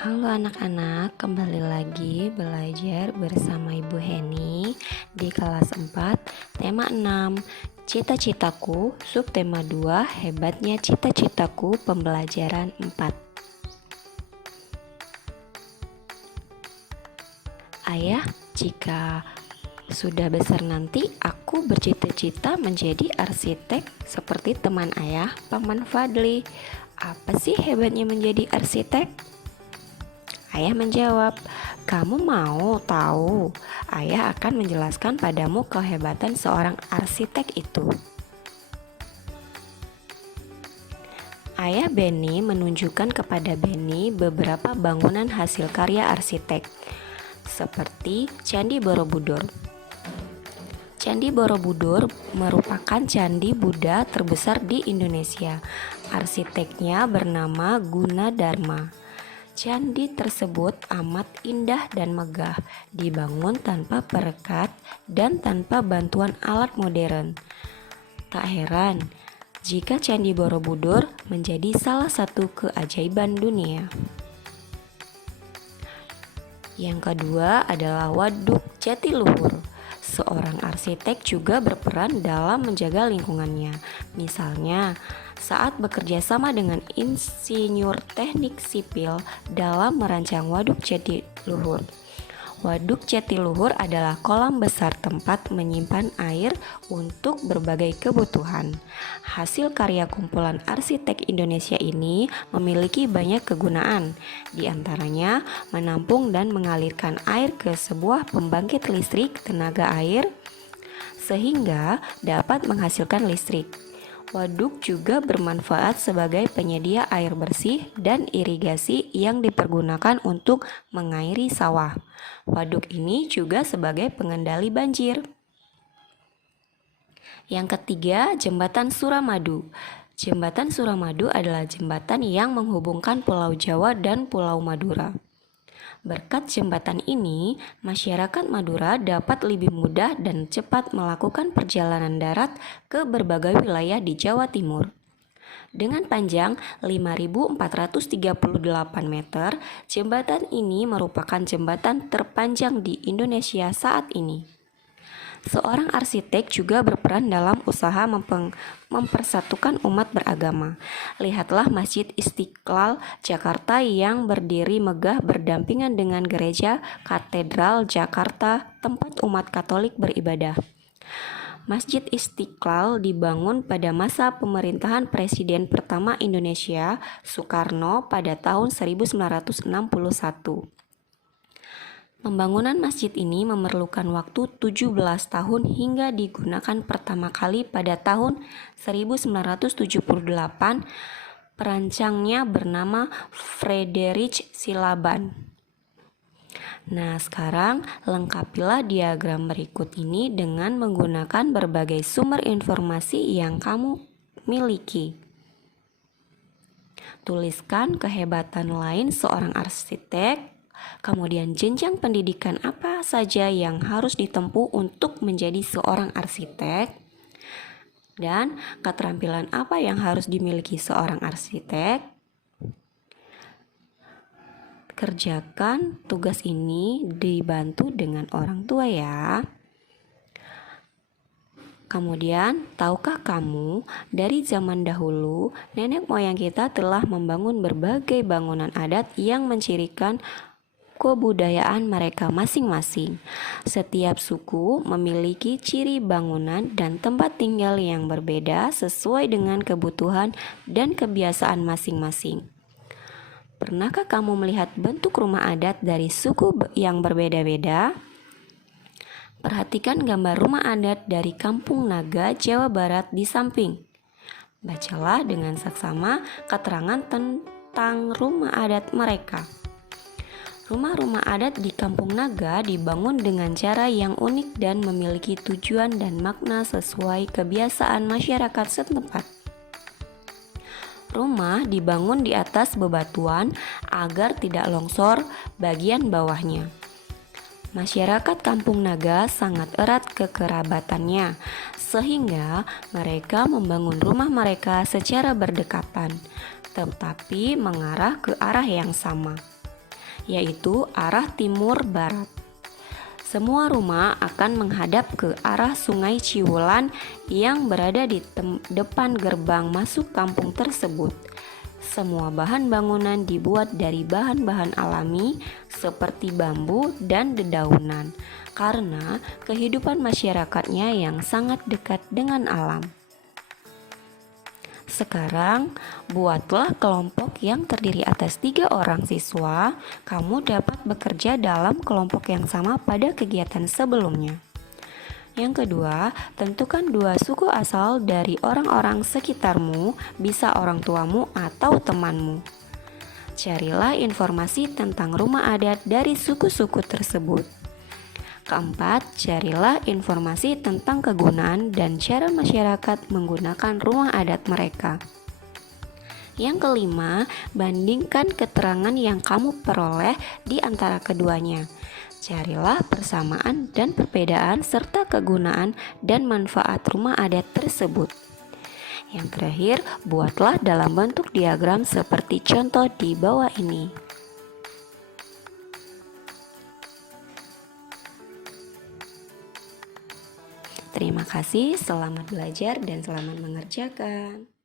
Halo anak-anak, kembali lagi belajar bersama Ibu Heni di kelas 4, tema 6, Cita-citaku, subtema 2, hebatnya cita-citaku, pembelajaran 4. Ayah, jika sudah besar nanti aku bercita-cita menjadi arsitek seperti teman ayah, Paman Fadli. Apa sih hebatnya menjadi arsitek? Ayah menjawab, "Kamu mau tahu? Ayah akan menjelaskan padamu kehebatan seorang arsitek itu." Ayah Benny menunjukkan kepada Benny beberapa bangunan hasil karya arsitek, seperti Candi Borobudur. Candi Borobudur merupakan candi Buddha terbesar di Indonesia. Arsiteknya bernama Gunadarma. Candi tersebut amat indah dan megah, dibangun tanpa perekat dan tanpa bantuan alat modern. Tak heran jika Candi Borobudur menjadi salah satu keajaiban dunia. Yang kedua adalah Waduk Jatiluhur. Seorang arsitek juga berperan dalam menjaga lingkungannya. Misalnya, saat bekerja sama dengan insinyur teknik sipil dalam merancang Waduk Jatiluhur. Waduk Jatiluhur adalah kolam besar tempat menyimpan air untuk berbagai kebutuhan. Hasil karya kumpulan arsitek Indonesia ini memiliki banyak kegunaan, di antaranya menampung dan mengalirkan air ke sebuah pembangkit listrik tenaga air sehingga dapat menghasilkan listrik. Waduk juga bermanfaat sebagai penyedia air bersih dan irigasi yang dipergunakan untuk mengairi sawah. Waduk ini juga sebagai pengendali banjir. Yang ketiga, Jembatan Suramadu. Jembatan Suramadu adalah jembatan yang menghubungkan Pulau Jawa dan Pulau Madura. Berkat jembatan ini, masyarakat Madura dapat lebih mudah dan cepat melakukan perjalanan darat ke berbagai wilayah di Jawa Timur. Dengan panjang 5.438 meter, jembatan ini merupakan jembatan terpanjang di Indonesia saat ini. Seorang arsitek juga berperan dalam usaha mempersatukan umat beragama. Lihatlah Masjid Istiqlal Jakarta yang berdiri megah berdampingan dengan gereja Katedral Jakarta, tempat umat Katolik beribadah. Masjid Istiqlal dibangun pada masa pemerintahan Presiden pertama Indonesia, Soekarno, pada tahun 1961. Pembangunan masjid ini memerlukan waktu 17 tahun hingga digunakan pertama kali pada tahun 1978. Perancangnya bernama Friedrich Silaban. Nah, sekarang lengkapilah diagram berikut ini dengan menggunakan berbagai sumber informasi yang kamu miliki. Tuliskan kehebatan lain seorang arsitek, kemudian jenjang pendidikan apa saja yang harus ditempuh untuk menjadi seorang arsitek, dan keterampilan apa yang harus dimiliki seorang arsitek. Kerjakan tugas ini dibantu dengan orang tua ya. Kemudian, tahukah kamu, dari zaman dahulu, nenek moyang kita telah membangun berbagai bangunan adat yang mencirikan kebudayaan mereka masing-masing. Setiap suku memiliki ciri bangunan dan tempat tinggal yang berbeda sesuai dengan kebutuhan dan kebiasaan masing-masing. Pernahkah kamu melihat bentuk rumah adat dari suku yang berbeda-beda? Perhatikan gambar rumah adat dari Kampung Naga, Jawa Barat di samping. Bacalah dengan saksama keterangan tentang rumah adat mereka. Rumah-rumah adat di Kampung Naga dibangun dengan cara yang unik dan memiliki tujuan dan makna sesuai kebiasaan masyarakat setempat. Rumah dibangun di atas bebatuan agar tidak longsor bagian bawahnya. Masyarakat Kampung Naga sangat erat kekerabatannya, sehingga mereka membangun rumah mereka secara berdekatan, tetapi mengarah ke arah yang sama. yaitu arah timur-barat. Semua rumah akan menghadap ke arah Sungai Ciwulan yang berada di depan gerbang masuk kampung tersebut. Semua bahan bangunan dibuat dari bahan-bahan alami seperti bambu dan dedaunan, karena kehidupan masyarakatnya yang sangat dekat dengan alam. Sekarang, buatlah kelompok yang terdiri atas 3 orang siswa. Kamu dapat bekerja dalam kelompok yang sama pada kegiatan sebelumnya. Yang kedua, tentukan 2 suku asal dari orang-orang sekitarmu, bisa orang tuamu atau temanmu. Carilah informasi tentang rumah adat dari suku-suku tersebut. Keempat, carilah informasi tentang kegunaan dan cara masyarakat menggunakan rumah adat mereka. Yang kelima, bandingkan keterangan yang kamu peroleh di antara keduanya. Carilah persamaan dan perbedaan serta kegunaan dan manfaat rumah adat tersebut. Yang terakhir, buatlah dalam bentuk diagram seperti contoh di bawah ini. Terima kasih, selamat belajar dan selamat mengerjakan.